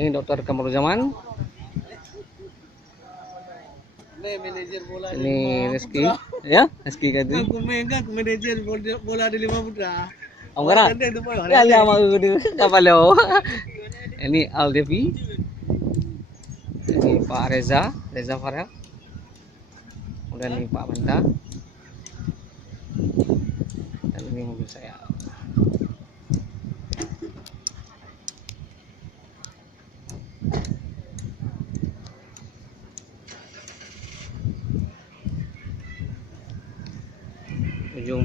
Ini Dr. Kamaruzzaman. Ini manajer bola di Ini Lima Rizky. Putra. Ya, Rizky kata. Aku megang manajer bola di Lima Putra. Ang gara. Ganda itu, Boy. Ya, ya, mau di kapalo. Ini Aldevi. Ini Pak Reza, Reza Farel. Kemudian ini Pak Manta. Dan ini mobil saya. Ujung